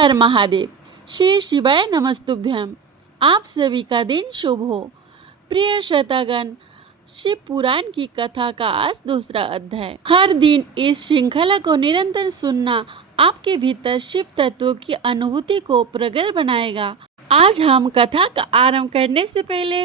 हर महादेव। श्री शिवाय नमस्तुभ्यम। आप सभी का दिन शुभ हो। प्रिय श्रोतागण, शिव पुराण की कथा का आज दूसरा अध्याय। हर दिन इस श्रृंखला को निरंतर सुनना आपके भीतर शिव तत्व की अनुभूति को प्रगाढ़ बनाएगा। आज हम कथा का आरंभ करने से पहले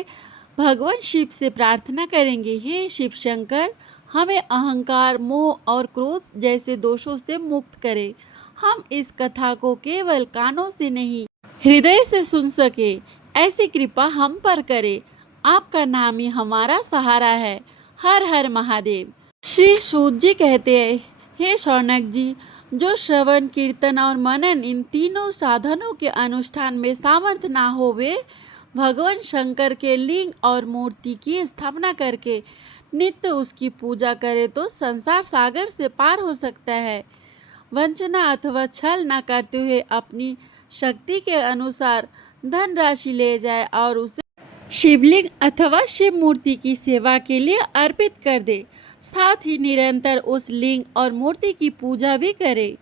भगवान शिव से प्रार्थना करेंगे। हे शिव शंकर, हमें अहंकार, मोह और क्रोध जैसे दोषों से मुक्त करें। हम इस कथा को केवल कानों से नहीं, हृदय से सुन सके, ऐसी कृपा हम पर करे। आपका नाम ही हमारा सहारा है। हर हर महादेव। श्री सूत जी कहते हैं, हे शौनक जी, जो श्रवण, कीर्तन और मनन इन तीनों साधनों के अनुष्ठान में सामर्थ्य ना हो, वे भगवान शंकर के लिंग और मूर्ति की स्थापना करके नित्य उसकी पूजा करे तो संसार सागर से पार हो सकता है। वंचना अथवा छल न करते हुए अपनी शक्ति के अनुसार धन राशि ले जाए और उसे शिवलिंग अथवा शिव मूर्ति की सेवा के लिए अर्पित कर दे। साथ ही निरंतर उस लिंग और मूर्ति की पूजा भी करे।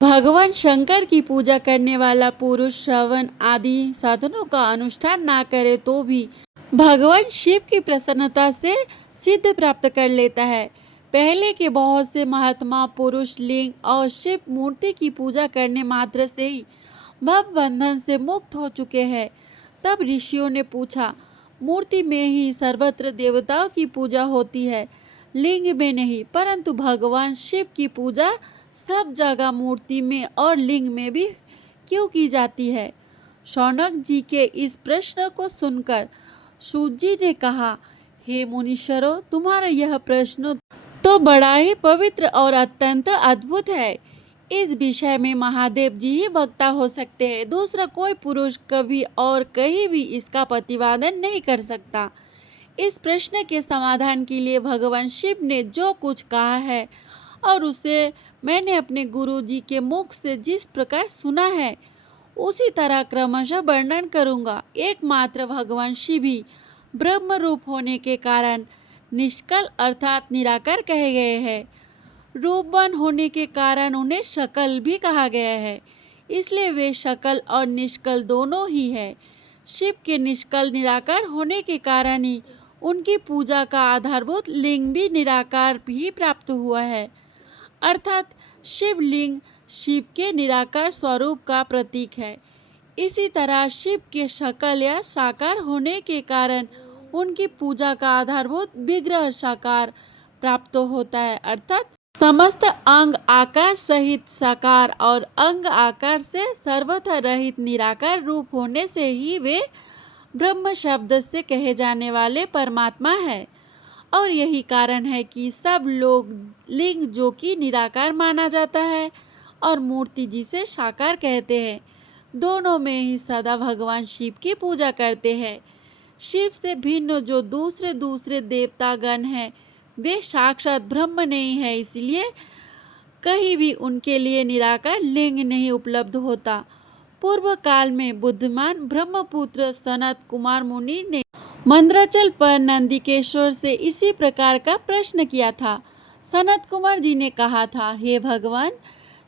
भगवान शंकर की पूजा करने वाला पुरुष श्रवण आदि साधनों का अनुष्ठान ना करे तो भी भगवान शिव की प्रसन्नता से सिद्ध प्राप्त कर लेता है। पहले के बहुत से महात्मा पुरुष लिंग और शिव मूर्ति की पूजा करने मात्र से ही भव बंधन से मुक्त हो चुके हैं। तब ऋषियों ने पूछा, मूर्ति में ही सर्वत्र देवताओं की पूजा होती है, लिंग में नहीं, परंतु भगवान शिव की पूजा सब जगह मूर्ति में और लिंग में भी क्यों की जाती है? शौनक जी के इस प्रश्न को सुनकर सूत जी ने कहा, हे मुनीश्वरों, तुम्हारा यह प्रश्न तो बड़ा ही पवित्र और अत्यंत अद्भुत है। इस विषय में महादेव जी ही वक्ता हो सकते हैं। दूसरा कोई पुरुष कभी और कहीं भी इसका प्रतिपादन नहीं कर सकता। इस प्रश्न के समाधान के लिए भगवान शिव ने जो कुछ कहा है और उसे मैंने अपने गुरु जी के मुख से जिस प्रकार सुना है, उसी तरह क्रमशः वर्णन करूँगा। एकमात्र भगवान शिव ही ब्रह्म रूप होने के कारण निष्कल अर्थात निराकार कहे गए हैं। रूपवान होने के कारण उन्हें शकल भी कहा गया है, इसलिए वे शकल और निष्कल दोनों ही है। शिव के निष्कल निराकार होने के कारण ही उनकी पूजा का आधारभूत लिंग भी निराकार ही प्राप्त हुआ है, अर्थात शिवलिंग शिव के निराकार स्वरूप का प्रतीक है। इसी तरह शिव के शकल या साकार होने के कारण उनकी पूजा का आधारभूत विग्रह साकार प्राप्त होता है, अर्थात समस्त अंग आकार सहित साकार और अंग आकार से सर्वथा रहित निराकार रूप होने से ही वे ब्रह्म शब्द से कहे जाने वाले परमात्मा है। और यही कारण है कि सब लोग लिंग जो कि निराकार माना जाता है और मूर्ति जिसे साकार कहते हैं, दोनों में ही सदा भगवान शिव की पूजा करते हैं। शिव से भिन्न जो दूसरे देवतागण हैं, वे साक्षात ब्रह्म नहीं है, इसलिए कहीं भी उनके लिए निराकार लिंग नहीं उपलब्ध होता। पूर्व काल में बुद्धिमान ब्रह्मपुत्र सनत कुमार मुनि ने मंद्राचल पर नंदिकेश्वर से इसी प्रकार का प्रश्न किया था। सनत कुमार जी ने कहा था, हे भगवान,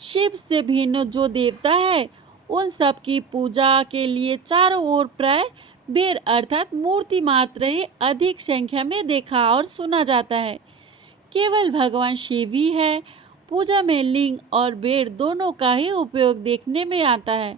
शिव से भिन्न जो देवता है उन सब की पूजा के लिए चारों ओर प्राय बेर अर्थात मूर्ति मात्र ही अधिक संख्या में देखा और सुना जाता है। केवल भगवान शिव ही है। पूजा में लिंग और बेर दोनों का ही उपयोग देखने में आता है।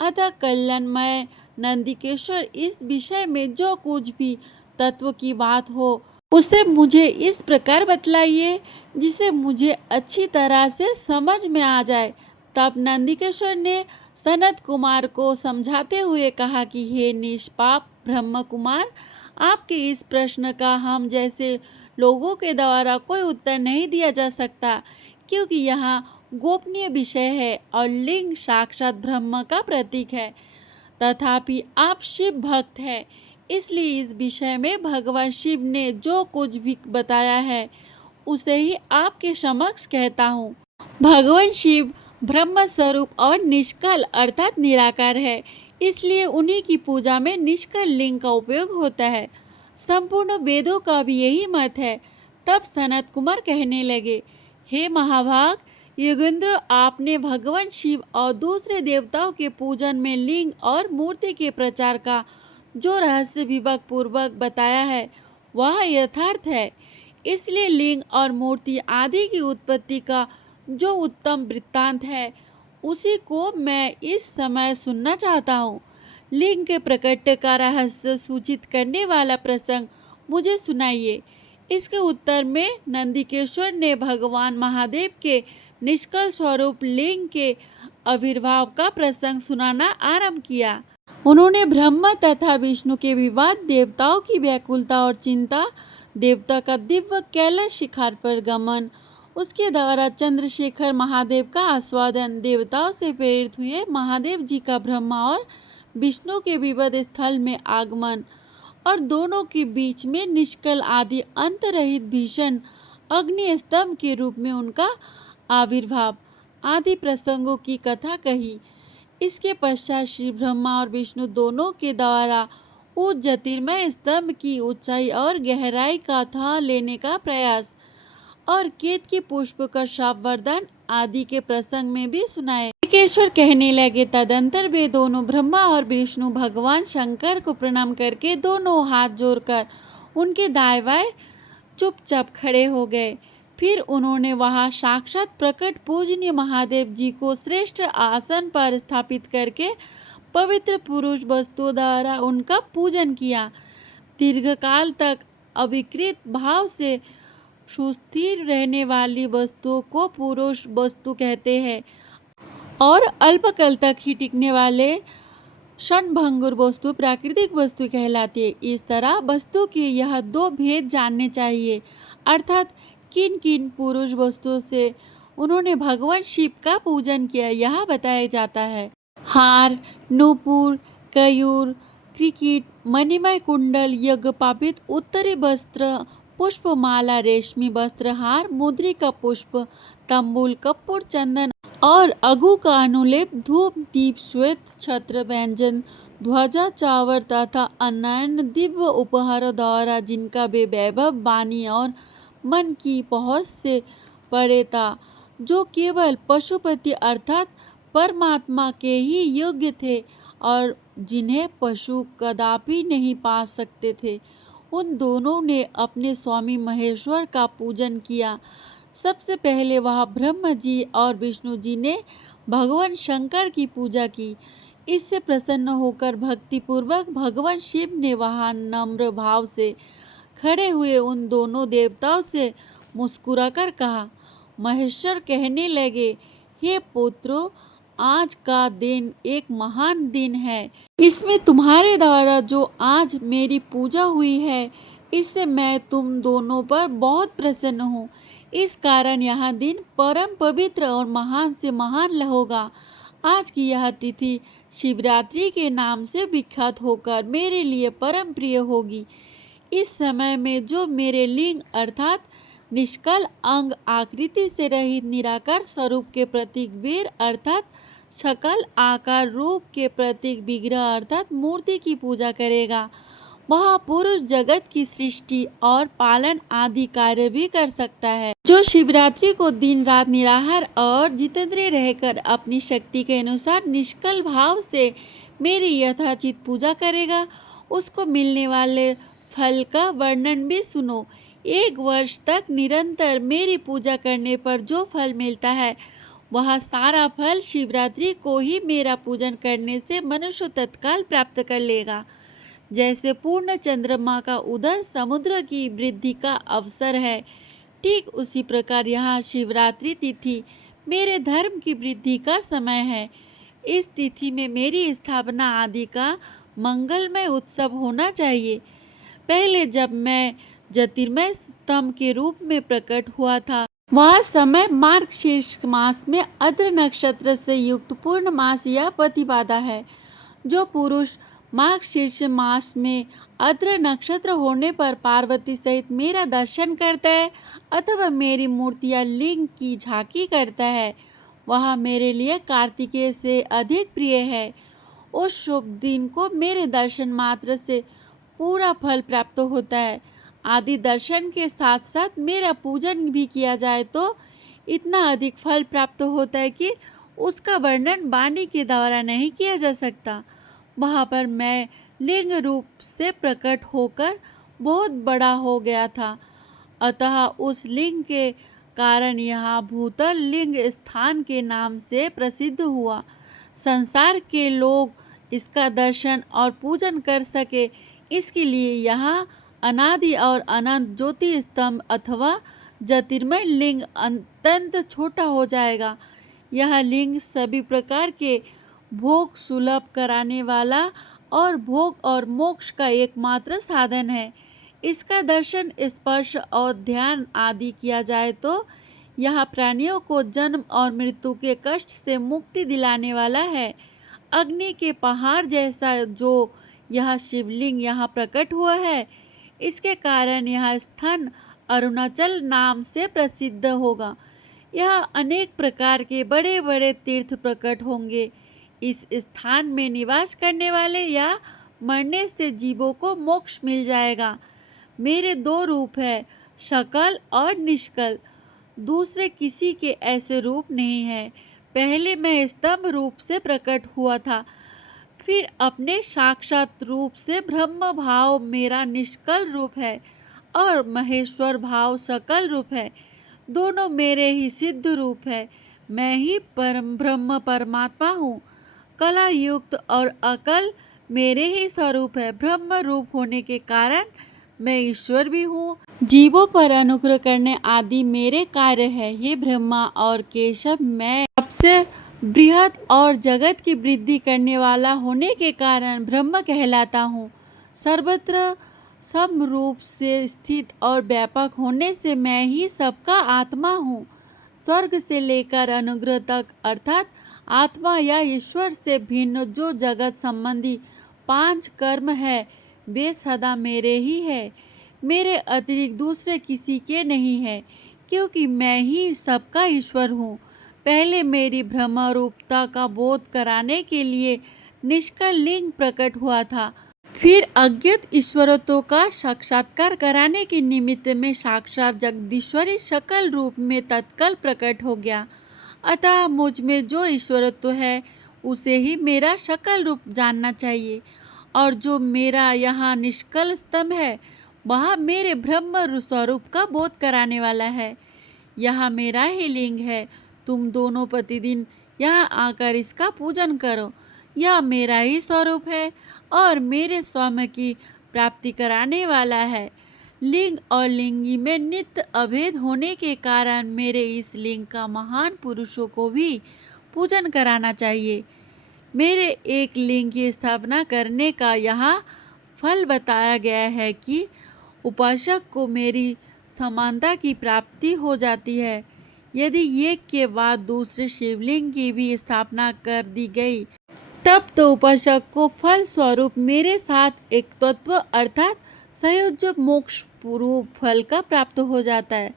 अतः कल्याणमय नंदिकेश्वर इस विषय में जो कुछ भी तत्व की बात हो उसे मुझे इस प्रकार बतलाइए जिसे मुझे अच्छी तरह से समझ में आ जाए। तब नंदिकेश्वर ने सनत कुमार को समझाते हुए कहा कि हे निष्पाप ब्रह्म कुमार, आपके इस प्रश्न का हम जैसे लोगों के द्वारा कोई उत्तर नहीं दिया जा सकता, क्योंकि यहाँ गोपनीय विषय है और लिंग साक्षात ब्रह्म का प्रतीक है। तथापि आप शिव भक्त हैं, इसलिए इस विषय में भगवान शिव ने जो कुछ भी बताया है उसे ही आपके समक्ष कहता हूँ। भगवान शिव ब्रह्म स्वरूप और निष्कल अर्थात निराकार है, इसलिए उन्हीं की पूजा में निष्कल लिंग का उपयोग होता है। संपूर्ण वेदों का भी यही मत है। तब सनत कुमार कहने लगे, हे महाभाग, योगेंद्र, आपने भगवान शिव और दूसरे देवताओं के पूजन में लिंग और मूर्ति के प्रचार का जो रहस्य विवेक पूर्वक बताया है वह यथार्थ है। इसलिए लिंग और मूर्ति आदि की उत्पत्ति का जो उत्तम वृत्तांत है उसी को मैं इस समय सुनना चाहता हूँ। लिंग के प्रकट का रहस्य सूचित करने वाला प्रसंग मुझे सुनाइए। इसके उत्तर में नंदिकेश्वर ने भगवान महादेव के निष्कल स्वरूप लिंग के आविर्भाव का प्रसंग सुनाना आरंभ किया। उन्होंने ब्रह्मा तथा विष्णु के विवाद, देवताओं की व्याकुलता और चिंता, देवता का दिव्य कैलाश शिखर पर गमन, उसके द्वारा चंद्रशेखर महादेव का आस्वादन, देवताओं से प्रेरित हुए महादेव जी का ब्रह्मा और विष्णु के विवाद स्थल में आगमन और दोनों के बीच में निष्कल आदि अंत रहित भीषण अग्नि स्तंभ के रूप में उनका आविर्भाव आदि प्रसंगों की कथा कही। इसके पश्चात श्री ब्रह्मा और विष्णु दोनों के द्वारा उस ज्योतिर्मय स्तंभ की ऊंचाई और गहराई का था लेने का प्रयास और केत के पुष्प का शाप वरदान आदि के प्रसंग में भी सुनाए। केशवर कहने लगे, तदंतर वे दोनों ब्रह्मा और विष्णु भगवान शंकर को प्रणाम करके दोनों हाथ जोड़कर उनके दाएं बाएं चुपचाप खड़े हो गए। फिर उन्होंने वहां साक्षात प्रकट पूजनीय महादेव जी को श्रेष्ठ आसन पर स्थापित करके पवित्र पुरुष वस्तु द्वारा उनका पूजन किया। दीर्घकाल तक अविकृत भाव से सुस्थिर रहने वाली वस्तुओं को पुरुष वस्तु कहते हैं और अल्पकाल तक ही टिकने वाले क्षणभंगुर वस्तु प्राकृतिक वस्तु कहलाती है। इस तरह वस्तु के यह दो भेद जानने चाहिए, अर्थात किन किन पुरुष वस्तुओं से उन्होंने भगवान शिव का पूजन किया यह बताया जाता है। हार, नूपुर, कयूर, क्रिकेट, मणिमय कुंडल, यज्ञोपवीत उत्तरी वस्त्र, पुष्पमाला, रेशमी वस्त्र, हार, मुद्रिका पुष्प, तंबूल, कपूर, चंदन और अगु का अनुलेप, धूप, दीप, श्वेत छत्र, व्यंजन, ध्वजा, चावर तथा अन्य दिव्य उपहारों द्वारा जिनका वे वैभव वाणी और मन की पहुँच से परे था, जो केवल पशुपति अर्थात परमात्मा के ही योग्य थे और जिन्हें पशु कदापि नहीं पा सकते थे, उन दोनों ने अपने स्वामी महेश्वर का पूजन किया। सबसे पहले वह ब्रह्मा जी और विष्णु जी ने भगवान शंकर की पूजा की। इससे प्रसन्न होकर भक्तिपूर्वक भगवान शिव ने वहाँ नम्र भाव से खड़े हुए उन दोनों देवताओं से मुस्कुराकर कहा। महेश्वर कहने लगे, हे पुत्रों, आज का दिन एक महान दिन है। इसमें तुम्हारे द्वारा जो आज मेरी पूजा हुई है, इससे मैं तुम दोनों पर बहुत प्रसन्न हूँ। इस कारण यह दिन परम पवित्र और महान से महान होगा। आज की यह तिथि शिवरात्रि के नाम से विख्यात होकर मेरे लिए परम प्रिय होगी। इस समय में जो मेरे लिंग अर्थात निष्कल अंग आकृति से रहित निराकार स्वरूप के प्रतीक वीर अर्थात सकल आकार रूप के प्रतीक विग्रह अर्थात मूर्ति की पूजा करेगा, वह पुरुष जगत की सृष्टि और पालन आदि कार्य भी कर सकता है। जो शिवरात्रि को दिन रात निराहार और जितेंद्रिय रहकर अपनी शक्ति के अनुसार निष्कल भाव से मेरी यथाचित पूजा करेगा, उसको मिलने वाले फल का वर्णन भी सुनो। 1 वर्ष तक निरंतर मेरी पूजा करने पर जो फल मिलता है, वह सारा फल शिवरात्रि को ही मेरा पूजन करने से मनुष्य तत्काल प्राप्त कर लेगा। जैसे पूर्ण चंद्रमा का उदय समुद्र की वृद्धि का अवसर है, ठीक उसी प्रकार यहाँ शिवरात्रि तिथि मेरे धर्म की वृद्धि का समय है। इस तिथि में मेरी स्थापना आदि का मंगलमय उत्सव होना चाहिए। पहले जब मैं ज्योतिर्मय स्तंभ के रूप में प्रकट हुआ था, वह समय मार्गशीर्ष मास में अद्र नक्षत्र से युक्त पूर्ण मास या प्रतिपदा है। जो पुरुष मार्गशीर्ष मास में अद्र नक्षत्र होने पर पार्वती सहित मेरा दर्शन करता है अथवा मेरी मूर्ति या लिंग की झांकी करता है, वह मेरे लिए कार्तिकेय से अधिक प्रिय है। उस शुभ दिन को मेरे दर्शन मात्र से पूरा फल प्राप्त होता है। आदि दर्शन के साथ साथ मेरा पूजन भी किया जाए तो इतना अधिक फल प्राप्त होता है कि उसका वर्णन वाणी के द्वारा नहीं किया जा सकता। वहाँ पर मैं लिंग रूप से प्रकट होकर बहुत बड़ा हो गया था, अतः उस लिंग के कारण यहाँ भूतल लिंग स्थान के नाम से प्रसिद्ध हुआ। संसार के लोग इसका दर्शन और पूजन कर सके, इसके लिए यहाँ अनादि और अनंत ज्योति स्तंभ अथवा ज्योतिर्मय लिंग अत्यंत छोटा हो जाएगा। यह लिंग सभी प्रकार के भोग सुलभ कराने वाला और भोग और मोक्ष का एकमात्र साधन है। इसका दर्शन, स्पर्श और ध्यान आदि किया जाए तो यह प्राणियों को जन्म और मृत्यु के कष्ट से मुक्ति दिलाने वाला है। अग्नि के पहाड़ जैसा जो यह शिवलिंग यहाँ प्रकट हुआ है, इसके कारण यह स्थान अरुणाचल नाम से प्रसिद्ध होगा। यह अनेक प्रकार के बड़े बड़े तीर्थ प्रकट होंगे। इस स्थान में निवास करने वाले या मरने से जीवों को मोक्ष मिल जाएगा। मेरे दो रूप है, शकल और निष्कल। दूसरे किसी के ऐसे रूप नहीं है। पहले मैं स्तंभ रूप से प्रकट हुआ था, फिर अपने साक्षात रूप से ब्रह्म भाव मेरा निष्कल रूप है और महेश्वर भाव सकल रूप है। दोनों मेरे ही सिद्ध रूप है। मैं ही परम ब्रह्म परमात्मा हूँ। कला युक्त और अकल मेरे ही स्वरूप है। ब्रह्म रूप होने के कारण मैं ईश्वर भी हूँ। जीवों पर अनुग्रह करने आदि मेरे कार्य है। ये ब्रह्मा और केशव मैं सबसे बृहद और जगत की वृद्धि करने वाला होने के कारण ब्रह्म कहलाता हूँ। सर्वत्र सब रूप से स्थित और व्यापक होने से मैं ही सबका आत्मा हूँ। स्वर्ग से लेकर अनुग्रह तक अर्थात आत्मा या ईश्वर से भिन्न जो जगत संबंधी 5 कर्म है, वे सदा मेरे ही है। मेरे अतिरिक्त दूसरे किसी के नहीं है, क्योंकि मैं ही सबका ईश्वर हूँ। पहले मेरी ब्रह्म रूपता का बोध कराने के लिए निष्कल लिंग प्रकट हुआ था। फिर अज्ञात ईश्वरत्व का साक्षात्कार कराने के निमित्त में साक्षात जगदीश्वरी सकल रूप में तत्काल प्रकट हो गया। अतः मुझ में जो ईश्वरत्व है उसे ही मेरा सकल रूप जानना चाहिए, और जो मेरा यहाँ निष्कल स्तंभ है वह मेरे ब्रह्म स्वरूप का बोध कराने वाला है। यह मेरा ही लिंग है। तुम दोनों प्रतिदिन यहाँ आकर इसका पूजन करो। यह मेरा ही स्वरूप है और मेरे स्वामी की प्राप्ति कराने वाला है। लिंग और लिंगी में नित्य अभेद होने के कारण मेरे इस लिंग का महान पुरुषों को भी पूजन कराना चाहिए। मेरे एक लिंग की स्थापना करने का यहाँ फल बताया गया है कि उपासक को मेरी समानता की प्राप्ति हो जाती है। यदि एक के बाद दूसरे शिवलिंग की भी स्थापना कर दी गई, तब तो उपासक को फल स्वरूप मेरे साथ एक तत्व अर्थात संयोज्य मोक्ष पूर्व फल का प्राप्त हो जाता है।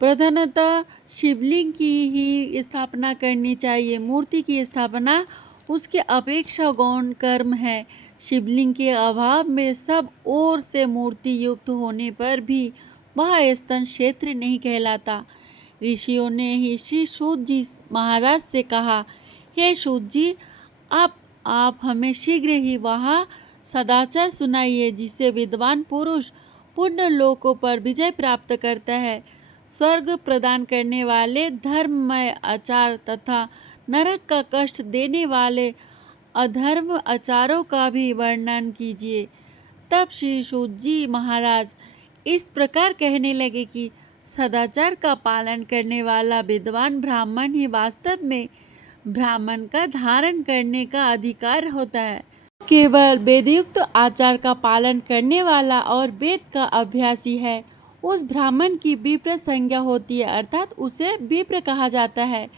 प्रधानतः शिवलिंग की ही स्थापना करनी चाहिए। मूर्ति की स्थापना उसके अपेक्षा गौण कर्म है। शिवलिंग के अभाव में सब ओर से मूर्ति युक्त होने पर भी वह स्तन क्षेत्र नहीं कहलाता। ऋषियों ने ही श्री सूत जी महाराज से कहा, हे सूत जी, आप हमें शीघ्र ही वह सदाचार सुनाइए जिसे विद्वान पुरुष पुण्य लोकों पर विजय प्राप्त करता है। स्वर्ग प्रदान करने वाले धर्ममय आचार तथा नरक का कष्ट देने वाले अधर्म आचारों का भी वर्णन कीजिए। तब श्री सूत जी महाराज इस प्रकार कहने लगे कि सदाचार का पालन करने वाला विद्वान ब्राह्मण ही वास्तव में ब्राह्मण का धारण करने का अधिकार होता है। केवल वेदयुक्त आचार का पालन करने वाला और वेद का अभ्यासी है, उस ब्राह्मण की विप्र संज्ञा होती है, अर्थात उसे विप्र कहा जाता है।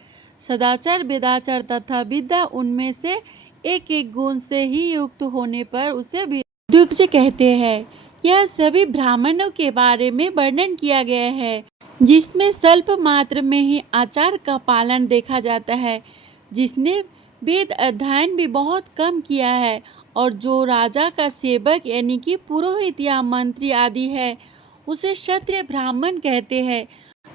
सदाचार, वेदाचार तथा विद्या उनमें से एक एक गुण से ही युक्त होने पर उसे विद्युक्त कहते हैं। यह सभी ब्राह्मणों के बारे में वर्णन किया गया है, जिसमें स्वल्प मात्र में ही आचार का पालन देखा जाता है, जिसने वेद अध्ययन भी बहुत कम किया है, और जो राजा का सेवक यानी कि पुरोहित या मंत्री आदि है, उसे क्षत्रिय ब्राह्मण कहते हैं।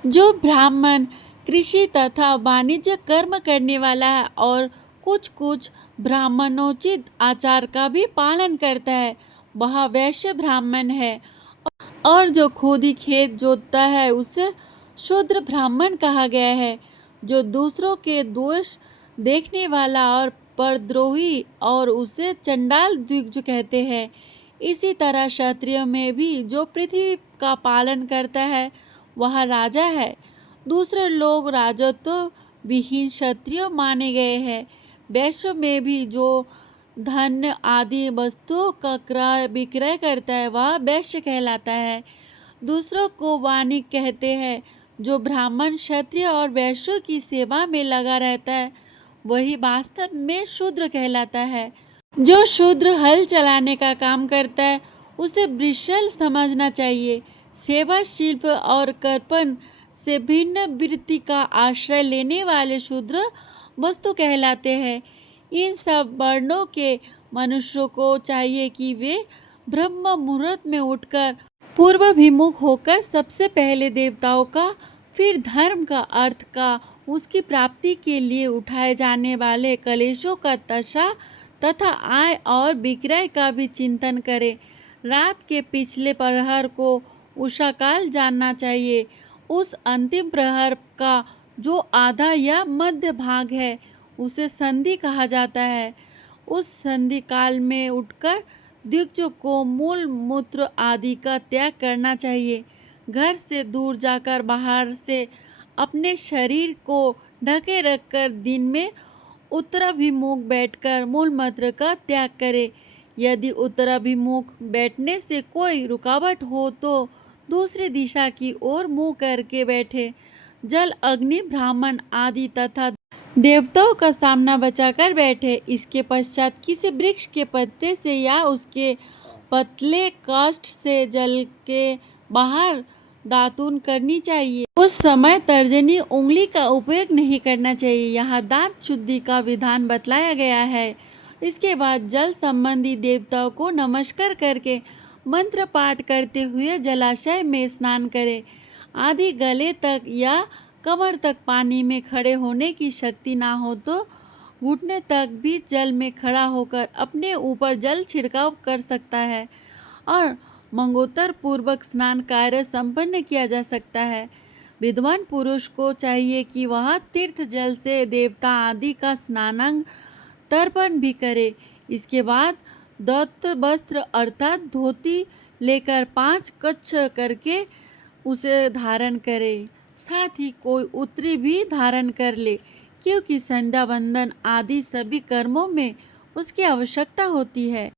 जो ब्राह्मण कृषि तथा वाणिज्य कर्म करने वाला है और कुछ कुछ ब्राह्मणोचित आचार का भी पालन करता है, वह वैश्य ब्राह्मण है। और जो खुद ही खेत जोतता है उसे शूद्र ब्राह्मण कहा गया है। जो दूसरों के दोष देखने वाला और परद्रोही और उसे चंडाल द्विज कहते हैं। इसी तरह क्षत्रियों में भी जो पृथ्वी का पालन करता है वह राजा है। दूसरे लोग राजत्व विहीन क्षत्रिय माने गए हैं। वैश्यों में भी जो धन आदि वस्तुओं का क्रय विक्रय करता है वह वैश्य कहलाता है। दूसरों को वाणिक कहते हैं। जो ब्राह्मण क्षत्रिय और वैश्यों की सेवा में लगा रहता है वही वास्तव में शूद्र कहलाता है। जो शूद्र हल चलाने का काम करता है उसे वृषल समझना चाहिए। सेवा शिल्प और कर्पण से भिन्न वृत्ति का आश्रय लेने वाले शूद्र वस्तु कहलाते हैं। इन सब वर्णों के मनुष्यों को चाहिए कि वे ब्रह्म मुहूर्त में उठकर पूर्वाभिमुख होकर सबसे पहले देवताओं का, फिर धर्म का, अर्थ का, उसकी प्राप्ति के लिए उठाए जाने वाले कलेशों का तथा आय और विक्रय का भी चिंतन करें। रात के पिछले प्रहर को उषा काल जानना चाहिए। उस अंतिम प्रहर का जो आधा या मध्य भाग है उसे संधि कहा जाता है। उस संधि काल में उठकर दिग्गजों को मूल मूत्र आदि का त्याग करना चाहिए। घर से दूर जाकर बाहर से अपने शरीर को ढके रखकर दिन में उत्तराभिमुख बैठकर मूल मूत्र का त्याग करें। यदि उत्तराभिमुख बैठने से कोई रुकावट हो तो दूसरी दिशा की ओर मुंह करके बैठे। जल, अग्नि, ब्राह्मण आदि तथा देवताओं का सामना बचाकर बैठे। इसके पश्चात किसी वृक्ष के पत्ते से या उसके पतले काष्ठ से जल के बाहर दातून करनी चाहिए। उस समय तर्जनी उंगली का उपयोग नहीं करना चाहिए। यहाँ दांत शुद्धि का विधान बतलाया गया है। इसके बाद जल संबंधी देवताओं को नमस्कार करके मंत्र पाठ करते हुए जलाशय में स्नान करें। आधी गले तक या कमर तक पानी में खड़े होने की शक्ति ना हो तो घुटने तक भी जल में खड़ा होकर अपने ऊपर जल छिड़काव कर सकता है और मंगोत्तर पूर्वक स्नान कार्य संपन्न किया जा सकता है। विद्वान पुरुष को चाहिए कि वह तीर्थ जल से देवता आदि का स्नानांग तर्पण भी करे। इसके बाद दत्त वस्त्र अर्थात धोती लेकर 5 कच्छ करके उसे धारण करे। साथ ही कोई उत्तरी भी धारण कर ले, क्योंकि संध्या वंदन आदि सभी कर्मों में उसकी आवश्यकता होती है।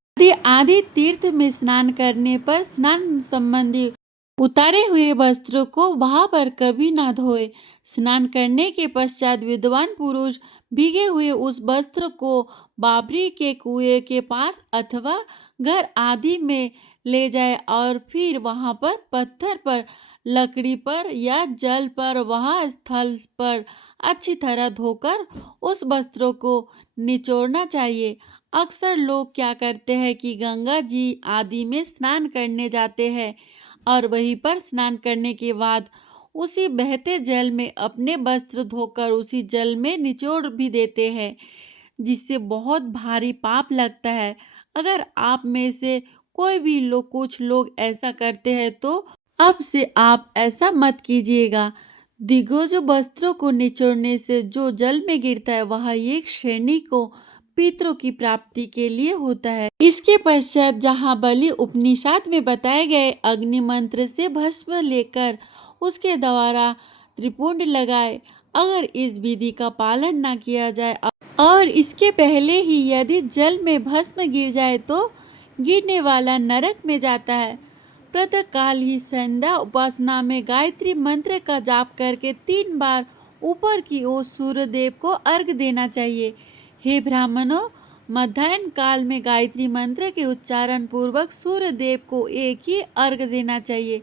आदि तीर्थ में स्नान करने पर स्नान संबंधी उतारे हुए वस्त्रों को वहां पर कभी ना धोए। स्नान करने के पश्चात विद्वान पुरुष भीगे हुए उस वस्त्र को बाबरी के कुएं के पास अथवा घर आदि में ले जाए और फिर वहां पर पत्थर पर, लकड़ी पर या जल पर वहां स्थल पर अच्छी तरह धोकर उस वस्त्रों को निचोड़ना चाहिए। अक्सर लोग क्या करते हैं कि गंगा जी आदि में स्नान करने जाते हैं और वहीं पर स्नान करने के बाद उसी बहते जल में अपने वस्त्र धोकर उसी जल में निचोड़ भी देते हैं, जिससे बहुत भारी पाप लगता है। अगर आप में से कोई भी कुछ लोग ऐसा करते हैं तो अब से आप ऐसा मत कीजिएगा। दिग्गज वस्त्रों को निचोड़ने से जो जल में गिरता है वह एक श्रेणी को पितरों की प्राप्ति के लिए होता है। इसके पश्चात जहाँ बलि उपनिषद में बताए गए अग्नि मंत्र से भस्म लेकर उसके द्वारा त्रिपुंड लगाए। अगर इस विधि का पालन न किया जाए और इसके पहले ही यदि जल में भस्म गिर जाए तो गिरने वाला नरक में जाता है। प्रातः काल ही संध्या उपासना में गायत्री मंत्र का जाप करके 3 बार ऊपर की ओर सूर्य देव को अर्घ देना चाहिए। हे ब्राह्मणों, मध्याह्न काल में गायत्री मंत्र के उच्चारण पूर्वक सूर्य देव को एक ही अर्घ देना चाहिए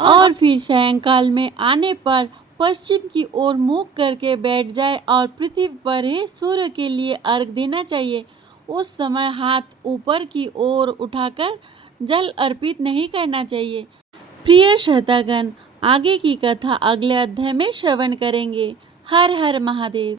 और फिर सायंकाल में आने पर पश्चिम की ओर मुख करके बैठ जाए और पृथ्वी पर ही सूर्य के लिए अर्घ देना चाहिए। उस समय हाथ ऊपर की ओर उठाकर जल अर्पित नहीं करना चाहिए। प्रिय श्रोतागण, आगे की कथा अगले अध्याय में श्रवण करेंगे। हर हर महादेव।